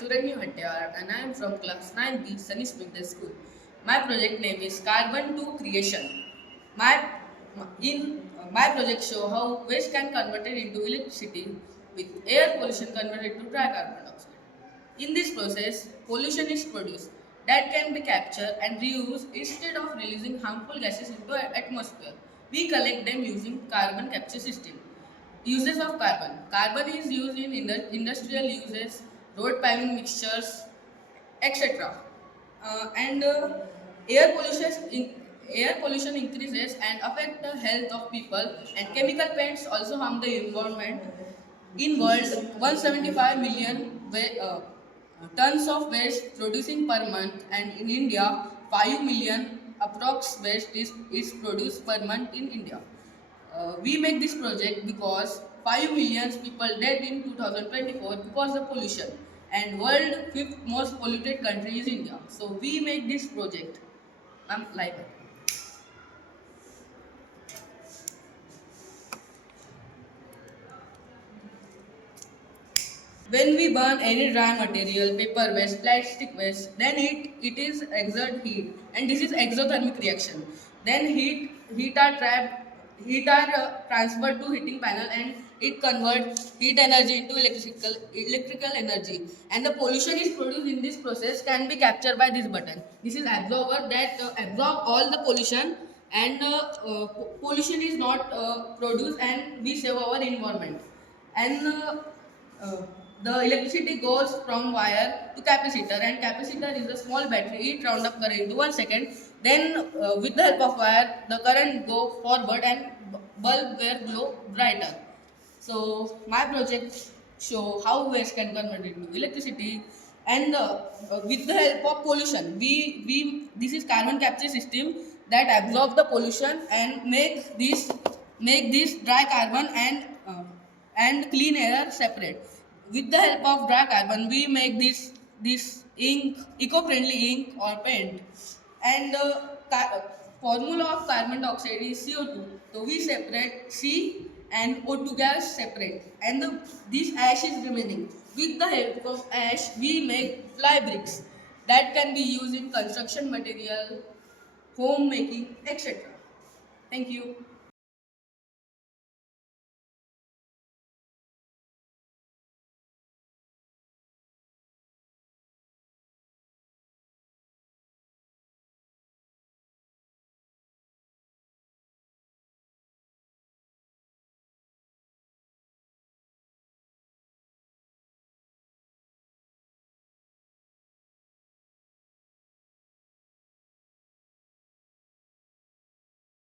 Suranyu Hatyar and I am from class 9B Sunny Spindle School. My project name is Carbon to Creation. My my project show how waste can convert it into electricity with air pollution converted to dry carbon dioxide. In this process, pollution is produced that can be captured and reused instead of releasing harmful gases into the atmosphere. We collect them using carbon capture system. Uses of carbon. Carbon is used in industrial uses, road paving mixtures, etc. And air pollution air pollution increases and affect the health of people, and chemical paints also harm the environment. In world, 175 million tons of waste producing per month, and in India, 5 million approx waste is produced per month in India. We make this project because 5 million people dead in 2024 because of pollution, and world fifth most polluted country is India. So we make this project. I'm live. When we burn any dry material, paper waste, plastic waste, then it is exert heat, and this is exothermic reaction. Then heat are trapped, heat are transferred to heating panel, and it converts heat energy into electrical energy. And the pollution is produced in this process can be captured by this button. This is absorber that absorb all the pollution, and pollution is not produced, and we save our environment. And uh, the electricity goes from wire to capacitor, and capacitor is a small battery. It round up current to 1 second. Then, with the help of wire, the current go forward and bulb will glow brighter. So my project show how waste can convert into electricity, and with the help of pollution, we this is carbon capture system that absorb the pollution and make this dry carbon and clean air separate. With the help of dry carbon, we make this ink, eco-friendly ink or paint. And formula of carbon dioxide is CO2. So we separate C and O2 gas separate, and this ash is remaining. With the help of ash, we make fly bricks that can be used in construction material, home making, etc. Thank you.